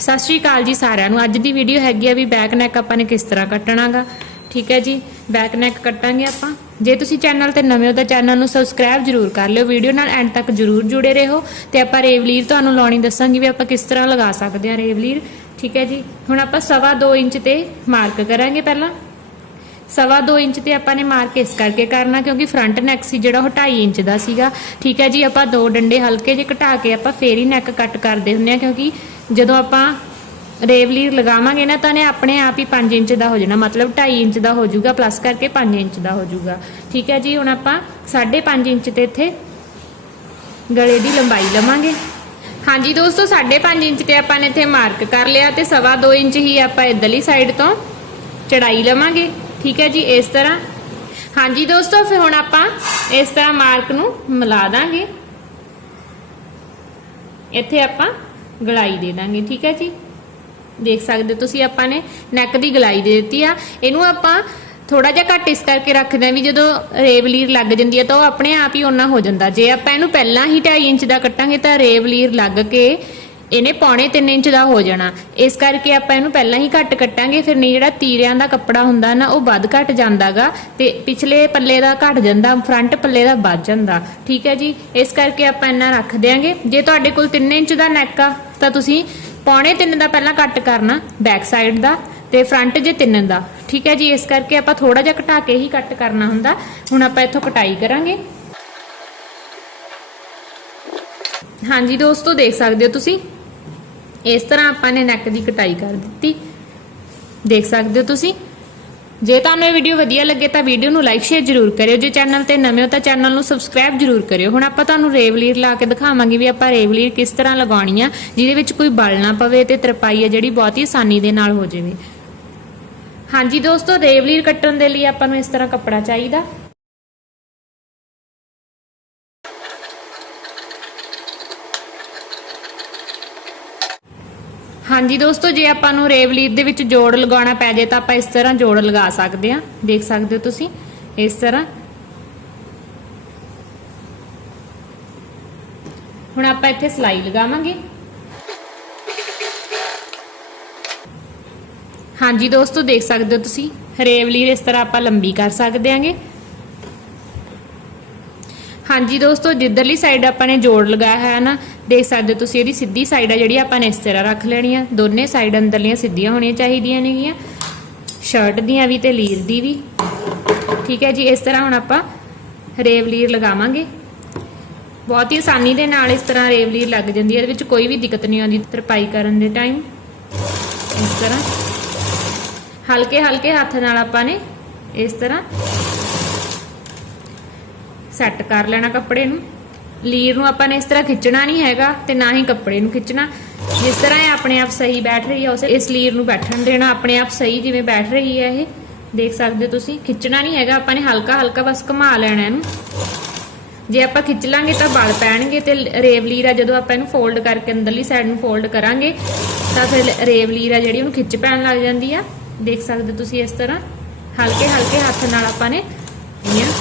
ਸਤਿ ਸ਼੍ਰੀ ਅਕਾਲ ਜੀ ਸਾਰਿਆਂ ਨੂੰ। ਅੱਜ ਦੀ ਵੀਡੀਓ ਹੈਗੀ ਆ ਵੀ ਬੈਕ ਨੈਕ ਆਪਾਂ ਨੇ ਕਿਸ ਤਰ੍ਹਾਂ ਕੱਟਣਾਗਾ। ਠੀਕ ਹੈ ਜੀ? ਬੈਕ ਨੈਕ ਕੱਟਾਂਗੇ ਆਪਾਂ। ਜੇ ਤੁਸੀਂ ਚੈਨਲ ਤੇ ਨਵੇਂ ਹੋ ਤਾਂ ਚੈਨਲ ਨੂੰ ਸਬਸਕ੍ਰਾਈਬ ਜਰੂਰ ਕਰ ਲਿਓ। ਵੀਡੀਓ ਨਾਲ ਐਂਡ ਤੱਕ ਜਰੂਰ ਜੁੜੇ ਰਹੋ। ਤੇ ਆਪਾਂ ਰੇਵਲੀਰ ਤੁਹਾਨੂੰ ਲਾਉਣੀ ਦੱਸਾਂਗੀ ਵੀ ਆਪਾਂ ਕਿਸ ਤਰ੍ਹਾਂ ਲਗਾ ਸਕਦੇ ਹਾਂ ਰੇਵਲੀਰ। ਠੀਕ ਹੈ ਜੀ? ਹੁਣ ਆਪਾਂ ਸਵਾ 2 ਇੰਚ ਤੇ ਮਾਰਕ ਕਰਾਂਗੇ ਪਹਿਲਾਂ। ਸਵਾ 2 ਇੰਚ ਤੇ ਆਪਾਂ ਨੇ ਮਾਰਕ ਇਸ ਕਰਕੇ ਕਰਨਾ, ਕਿਉਂਕਿ ਫਰੰਟ ਨੈਕ ਸੀ ਜਿਹੜਾ ਉਹ 2.5 ਇੰਚ ਦਾ ਸੀਗਾ। ਠੀਕ ਹੈ ਜੀ, ਆਪਾਂ ਦੋ ਡੰਡੇ ਹਲਕੇ ਜਿਹੇ ਘਟਾ ਕੇ ਆਪਾਂ ਫੇਰ ਹੀ ਨੈਕ ਕੱਟ ਕਰਦੇ ਹੁੰਦੇ ਆ ਕਿਉਂਕਿ ਜਦੋਂ ਆਪਾਂ ਰੇਵਲੀ ਲਗਾਵਾਂਗੇ ਨਾ, ਤਾਂ ਨੇ ਆਪਣੇ ਆਪ ਹੀ 5 ਇੰਚ ਦਾ ਹੋ ਜਾਣਾ, ਮਤਲਬ 2.5 ਇੰਚ ਦਾ ਹੋ ਜਾਊਗਾ ਪਲੱਸ ਕਰਕੇ 5 ਇੰਚ ਦਾ ਹੋ ਜਾਊਗਾ। ਠੀਕ ਹੈ ਜੀ, ਹੁਣ ਆਪਾਂ 5.5 ਇੰਚ ਤੇ ਇੱਥੇ ਗਲੇ ਦੀ ਲੰਬਾਈ ਲਵਾਂਗੇ। ਹਾਂਜੀ ਦੋਸਤੋ 5.5 ਇੰਚ ਤੇ ਆਪਾਂ ਨੇ ਇੱਥੇ ਮਾਰਕ ਕਰ ਲਿਆ ਤੇ ਸਵਾ 2 ਇੰਚ ਹੀ ਆਪਾਂ ਇਧਰਲੀ ਸਾਈਡ ਤੋਂ ਚੜਾਈ ਲਵਾਂਗੇ। ਠੀਕ ਹੈ ਜੀ, ਇਸ ਤਰ੍ਹਾਂ। ਹਾਂਜੀ ਦੋਸਤੋ, ਫਿਰ ਹੁਣ ਆਪਾਂ ਇਸ ਤਰ੍ਹਾਂ ਮਾਰਕ ਨੂੰ ਮਿਲਾ ਦਾਂਗੇ। ਇੱਥੇ ਆਪਾਂ ਗਲਾਈ ਦੇ ਦਾਂਗੇ, ਠੀਕ ਹੈ ਜੀ। ਦੇਖ ਸਕਦੇ ਹੋ ਤੁਸੀਂ ਆਪਾਂ ਨੇ ਨੈਕ ਦੀ ਗਲਾਈ ਦੇ ਦਿੱਤੀ ਆ। ਇਹਨੂੰ ਆਪਾਂ ਥੋੜਾ ਜਿਹਾ ਘੱਟ ਇਸ ਕਰਕੇ ਰੱਖਦੇ ਆ ਵੀ ਜਦੋਂ ਰੇਵਲੀਰ ਲੱਗ ਜਾਂਦੀ ਹੈ ਤਾਂ ਉਹ ਆਪਣੇ ਆਪ ਹੀ ਓਨਾ ਹੋ ਜਾਂਦਾ। ਜੇ ਆਪਾਂ ਇਹਨੂੰ ਪਹਿਲਾਂ ਹੀ 2.5 ਇੰਚ ਦਾ ਕੱਟਾਂਗੇ ਤਾਂ ਰੇਵਲੀਰ ਲੱਗ ਕੇ ਇਹਨੇ ਪੌਣੇ 3 ਇੰਚ ਦਾ ਹੋ ਜਾਣਾ। ਇਸ ਕਰਕੇ ਆਪਾਂ ਇਹਨੂੰ ਪਹਿਲਾਂ ਹੀ ਘੱਟ ਕੱਟਾਂਗੇ, ਫਿਰ ਨਹੀਂ ਜਿਹੜਾ ਤੀਰਿਆਂ ਦਾ ਕੱਪੜਾ ਹੁੰਦਾ ਨਾ, ਉਹ ਵੱਧ ਘਟ ਜਾਂਦਾਗਾ ਤੇ ਪਿਛਲੇ ਪੱਲੇ ਦਾ ਘਟ ਜਾਂਦਾ, ਫਰੰਟ ਪੱਲੇ ਦਾ ਵੱਧ ਜਾਂਦਾ। ਠੀਕ ਹੈ ਜੀ? ਇਸ ਕਰਕੇ ਆਪਾਂ ਇੰਨਾ ਰੱਖ ਦਿਆਂਗੇ। ਜੇ ਤੁਹਾਡੇ ਕੋਲ 3 ਇੰਚ ਦਾ ਨੈਕ ਆ, ਤਾਂ ਤੁਸੀਂ ਪੌਣੇ 3 ਦਾ ਪਹਿਲਾਂ ਕੱਟ ਕਰਨਾ, ਬੈਕ ਸਾਈਡ ਦਾ ਤੇ ਫਰੰਟ ਜੇ 3 ਦਾ। ਠੀਕ ਹੈ ਜੀ? ਇਸ ਕਰਕੇ ਆਪਾਂ ਥੋੜਾ ਜਿਹਾ ਘਟਾ ਕੇ ਹੀ ਕੱਟ ਕਰਨਾ ਹੁੰਦਾ। ਹੁਣ ਆਪਾਂ ਇੱਥੋਂ ਕਟਾਈ ਕਰਾਂਗੇ। ਹਾਂਜੀ ਦੋਸਤੋ, ਦੇਖ ਸਕਦੇ ਹੋ ਤੁਸੀਂ? ਇਸ ਤਰ੍ਹਾਂ ਆਪਾਂ ਨੇ ਨੈਕ ਦੀ ਕਟਾਈ ਕਰ ਦਿੱਤੀ। ਦੇਖ ਸਕਦੇ ਹੋ ਤੁਸੀਂ। ਜੇ ਤੁਹਾਨੂੰ ਇਹ ਵੀਡੀਓ ਵਧੀਆ ਲੱਗੇ ਤਾਂ ਵੀਡੀਓ ਨੂੰ ਲਾਈਕ ਸ਼ੇਅਰ ਜ਼ਰੂਰ ਕਰਿਓ। ਜੇ ਚੈਨਲ ਤੇ ਨਵੇਂ ਹੋ ਤਾਂ ਚੈਨਲ ਨੂੰ ਸਬਸਕ੍ਰਾਈਬ ਜ਼ਰੂਰ ਕਰਿਓ। ਹੁਣ ਆਪਾਂ ਤੁਹਾਨੂੰ ਰੇਵਲੀਰ ਲਾ ਕੇ ਦਿਖਾਵਾਂਗੇ ਵੀ ਆਪਾਂ ਰੇਵਲੀਰ ਕਿਸ ਤਰ੍ਹਾਂ ਲਗਾਉਣੀ ਆ, ਜਿਹਦੇ ਵਿੱਚ ਕੋਈ ਬਲ ਨਾ ਪਵੇ ਤੇ ਤਰਪਾਈ ਆ ਜਿਹੜੀ ਬਹੁਤ ਹੀ ਆਸਾਨੀ ਦੇ ਨਾਲ ਹੋ ਜਾਵੇ। ਹਾਂਜੀ ਦੋਸਤੋ, ਰੇਵਲੀਰ ਕੱਟਣ ਦੇ ਲਈ ਆਪਾਂ ਨੂੰ ਇਸ ਤਰ੍ਹਾਂ ਕੱਪੜਾ ਚਾਹੀਦਾ। ਹਾਂਜੀ ਦੋਸਤੋ, ਜੇ ਆਪਾਂ ਨੂੰ ਰੇਵਲੀਰ ਦੇ ਵਿੱਚ ਜੋੜ ਲਗਾਉਣਾ ਪੈ ਜੇ ਤਾਂ ਆਪਾਂ ਇਸ ਤਰ੍ਹਾਂ ਜੋੜ ਲਗਾ ਸਕਦੇ ਹਾਂ। ਦੇਖ ਸਕਦੇ ਹੋ ਤੁਸੀਂ? ਇਸ ਤਰ੍ਹਾਂ। ਹੁਣ ਆਪਾਂ ਇੱਥੇ ਸਲਾਈ ਲਗਾਵਾਂਗੇ। ਹਾਂਜੀ ਦੋਸਤੋ, ਦੇਖ ਸਕਦੇ ਹੋ ਤੁਸੀਂ? ਰੇਵਲੀਰ ਇਸ ਤਰ੍ਹਾਂ ਆਪਾਂ ਲੰਬੀ ਕਰ ਸਕਦੇ ਆਂਗੇ ਹਾਂਜੀ ਦੋਸਤੋ, ਜਿੱਧਰਲੀ ਸਾਈਡ ਆਪਾਂ ਨੇ ਜੋੜ ਲਗਾਇਆ ਹੈ ਨਾ ਦੇਖ ਸਕਦੇ ਹੋ ਤੁਸੀਂ ਇਹਦੀ ਸਿੱਧੀ ਸਾਈਡ ਆ ਜਿਹੜੀ ਆਪਾਂ ਨੇ ਇਸ ਤਰ੍ਹਾਂ ਰੱਖ ਲੈਣੀ ਆ। ਦੋਨੇ ਸਾਈਡ ਅੰਦਰਲੀਆਂ ਸਿੱਧੀਆਂ ਹੋਣੀਆਂ ਚਾਹੀਦੀਆਂ ਨੇਗੀਆਂ। ਸ਼ਰਟ ਦੀਆਂ ਵੀ ਤੇ ਲੀਰ ਦੀ ਵੀ। ਠੀਕ ਹੈ ਜੀ, ਇਸ ਤਰ੍ਹਾਂ ਹੁਣ ਆਪਾਂ ਰੇਵ ਲੀਰ ਲਗਾਵਾਂਗੇ। ਬਹੁਤ ਹੀ ਆਸਾਨੀ ਦੇ ਨਾਲ ਇਸ ਤਰ੍ਹਾਂ ਰੇਵ ਲੀਰ ਲੱਗ ਜਾਂਦੀ ਹੈ ਇਹਦੇ ਵਿੱਚ ਕੋਈ ਵੀ ਦਿੱਕਤ ਨਹੀਂ ਆਉਂਦੀ ਤਰਪਾਈ ਕਰਨ ਦੇ ਟਾਈਮ ਇਸ ਤਰ੍ਹਾਂ। ਹਲਕੇ ਹਲਕੇ ਹੱਥ ਨਾਲ ਆਪਾਂ ਨੇ ਇਸ ਤਰ੍ਹਾਂ ਸੈੱਟ ਕਰ ਲੈਣਾ ਕੱਪੜੇ ਨੂੰ। ਲੀਰ ਨੂੰ ਆਪਾਂ ਨੇ ਇਸ ਤਰ੍ਹਾਂ ਖਿੱਚਣਾ ਨਹੀਂ ਹੈਗਾ ਤੇ ਨਾ ਹੀ ਕੱਪੜੇ ਨੂੰ ਖਿੱਚਣਾ। ਜਿਸ ਤਰ੍ਹਾਂ ਇਹ ਆਪਣੇ ਆਪ ਸਹੀ ਬੈਠ ਰਹੀ ਹੈ, ਉਸ ਇਸ ਲੀਰ ਨੂੰ ਬੈਠਣ ਦੇਣਾ ਆਪਣੇ ਆਪ ਸਹੀ ਜਿਵੇਂ ਬੈਠ ਰਹੀ ਹੈ ਇਹ। ਦੇਖ ਸਕਦੇ ਹੋ ਤੁਸੀਂ, ਖਿੱਚਣਾ ਨਹੀਂ ਹੈਗਾ, ਆਪਾਂ ਨੇ ਹਲਕਾ ਹਲਕਾ ਬਸ ਘੁਮਾ ਲੈਣਾ ਇਹਨੂੰ। ਜੇ ਆਪਾਂ ਖਿੱਚ ਲਾਂਗੇ ਤਾਂ ਬਲ ਪੈਣਗੇ ਤੇ ਰੇਵ ਲੀਰ ਆ, ਜਦੋਂ ਆਪਾਂ ਇਹਨੂੰ ਫੋਲਡ ਕਰਕੇ ਅੰਦਰਲੀ ਸਾਈਡ ਨੂੰ ਫੋਲਡ ਕਰਾਂਗੇ, ਤਾਂ ਫਿਰ ਰੇਵ ਲੀਰ ਆ ਜਿਹੜੀ ਉਹਨੂੰ ਖਿੱਚ ਪੈਣ ਲੱਗ ਜਾਂਦੀ ਆ। ਦੇਖ ਸਕਦੇ ਹੋ ਤੁਸੀਂ ਇਸ ਤਰ੍ਹਾਂ ਹਲਕੇ ਹਲਕੇ ਹੱਥ ਨਾਲ ਆਪਾਂ ਨੇ ਇਹ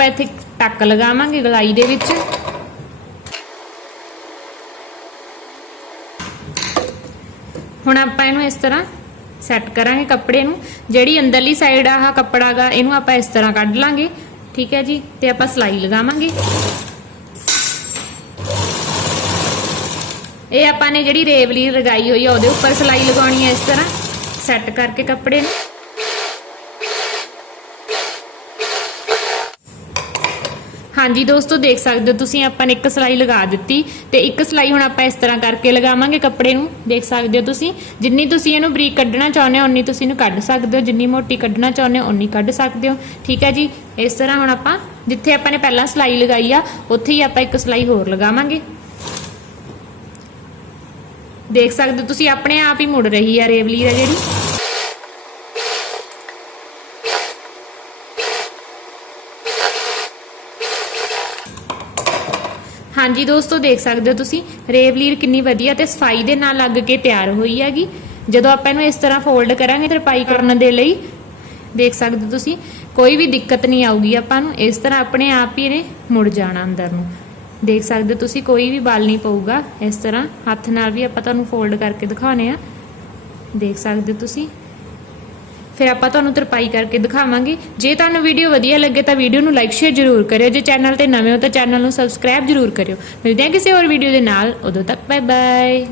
ਆਪਾਂ ਇੱਥੇ ਟੱਕ ਲਗਾਵਾਂਗੇ ਗਲਾਈ ਦੇ ਵਿੱਚ। ਹੁਣ ਆਪਾਂ ਇਹਨੂੰ ਇਸ ਤਰ੍ਹਾਂ ਸੈੱਟ ਕਰਾਂਗੇ ਕੱਪੜੇ ਨੂੰ। ਜਿਹੜੀ ਅੰਦਰਲੀ ਸਾਈਡ ਆਹ ਕੱਪੜਾਗਾ ਇਹਨੂੰ ਆਪਾਂ ਇਸ ਤਰ੍ਹਾਂ ਕੱਢ ਲਾਂਗੇ। ਠੀਕ ਹੈ ਜੀ? ਤੇ ਆਪਾਂ ਸਲਾਈ ਲਗਾਵਾਂਗੇ। ਇਹ ਆਪਾਂ ਨੇ ਜਿਹੜੀ ਰੇਵਲੀ ਲਗਾਈ ਹੋਈ ਆ, ਉਹਦੇ ਉੱਪਰ ਸਲਾਈ ਲਗਾਉਣੀ ਹੈ ਇਸ ਤਰ੍ਹਾਂ। ਸੈੱਟ ਕਰਕੇ ਕੱਪੜੇ ਨੂੰ। ਹਾਂਜੀ ਦੋਸਤੋ, ਦੇਖ ਸਕਦੇ ਹੋ ਤੁਸੀਂ, ਆਪਾਂ ਨੇ ਇੱਕ ਸਲਾਈ ਲਗਾ ਦਿੱਤੀ ਤੇ ਇੱਕ ਸਲਾਈ ਹੁਣ ਆਪਾਂ ਇਸ ਤਰ੍ਹਾਂ ਕਰਕੇ ਲਗਾਵਾਂਗੇ ਕੱਪੜੇ ਨੂੰ। ਦੇਖ ਸਕਦੇ ਹੋ ਤੁਸੀਂ, ਜਿੰਨੀ ਤੁਸੀਂ ਇਹਨੂੰ ਬਰੀਕ ਕੱਢਣਾ ਚਾਹੁੰਦੇ ਹੋ, ਉਨੀ ਤੁਸੀਂ ਇਹਨੂੰ ਕੱਢ ਸਕਦੇ ਹੋ। ਜਿੰਨੀ ਮੋਟੀ ਕੱਢਣਾ ਚਾਹੁੰਦੇ ਹੋ, ਉਨੀ ਕੱਢ ਸਕਦੇ ਹੋ। ਠੀਕ ਹੈ ਜੀ? ਇਸ ਤਰ੍ਹਾਂ ਹੁਣ ਆਪਾਂ, ਜਿੱਥੇ ਆਪਾਂ ਨੇ ਪਹਿਲਾਂ ਸਲਾਈ ਲਗਾਈ ਆ, ਉੱਥੇ ਹੀ ਆਪਾਂ ਇੱਕ ਸਲਾਈ ਹੋਰ ਲਗਾਵਾਂਗੇ। ਦੇਖ ਸਕਦੇ ਹੋ ਤੁਸੀਂ, ਆਪਣੇ ਆਪ ਹੀ ਮੁੜ ਰਹੀ ਆ ਰੇਵਲੀ ਆ ਜਿਹੜੀ। ਹਾਂਜੀ ਦੋਸਤੋ, ਦੇਖ ਸਕਦੇ ਹੋ ਤੁਸੀਂ ਰੇਵਲੀਰ ਕਿੰਨੀ ਵਧੀਆ ਤੇ ਸਫ਼ਾਈ ਦੇ ਨਾਲ ਲੱਗ ਕੇ ਤਿਆਰ ਹੋਈ ਹੈਗੀ। ਜਦੋਂ ਆਪਾਂ ਇਹਨੂੰ ਇਸ ਤਰ੍ਹਾਂ ਫੋਲਡ ਕਰਾਂਗੇ ਤਰਪਾਈ ਕਰਨ ਦੇ ਲਈ, ਦੇਖ ਸਕਦੇ ਹੋ ਤੁਸੀਂ, ਕੋਈ ਵੀ ਦਿੱਕਤ ਨਹੀਂ ਆਊਗੀ ਆਪਾਂ ਨੂੰ, ਇਸ ਤਰ੍ਹਾਂ ਆਪਣੇ ਆਪ ਹੀ ਇਹਨੇ ਮੁੜ ਜਾਣਾ ਅੰਦਰ ਨੂੰ। ਦੇਖ ਸਕਦੇ ਹੋ ਤੁਸੀਂ, ਕੋਈ ਵੀ ਬਲ ਨਹੀਂ ਪਊਗਾ, ਇਸ ਤਰ੍ਹਾਂ ਹੱਥ ਨਾਲ ਵੀ ਆਪਾਂ ਤੁਹਾਨੂੰ ਫੋਲਡ ਕਰਕੇ ਦਿਖਾਉਣੇ ਆ। ਦੇਖ ਸਕਦੇ ਹੋ ਤੁਸੀਂ ਫਿਰ ਆਪਾਂ ਤੁਹਾਨੂੰ ਤਰਪਾਈ ਕਰਕੇ ਦਿਖਾਵਾਂਗੇ। ਜੇ ਤੁਹਾਨੂੰ ਵੀਡੀਓ ਵਧੀਆ ਲੱਗੇ ਤਾਂ ਵੀਡੀਓ ਨੂੰ ਲਾਈਕ ਸ਼ੇਅਰ ਜ਼ਰੂਰ ਕਰਿਓ। ਜੇ ਚੈਨਲ ਤੇ ਨਵੇਂ ਹੋ ਤਾਂ ਚੈਨਲ ਨੂੰ ਸਬਸਕ੍ਰਾਈਬ ਜ਼ਰੂਰ ਕਰਿਓ। ਮਿਲਦੇ ਹਾਂ ਕਿਸੇ ਹੋਰ ਵੀਡੀਓ ਦੇ ਨਾਲ। ਉਦੋਂ ਤੱਕ ਬਾਏ ਬਾਏ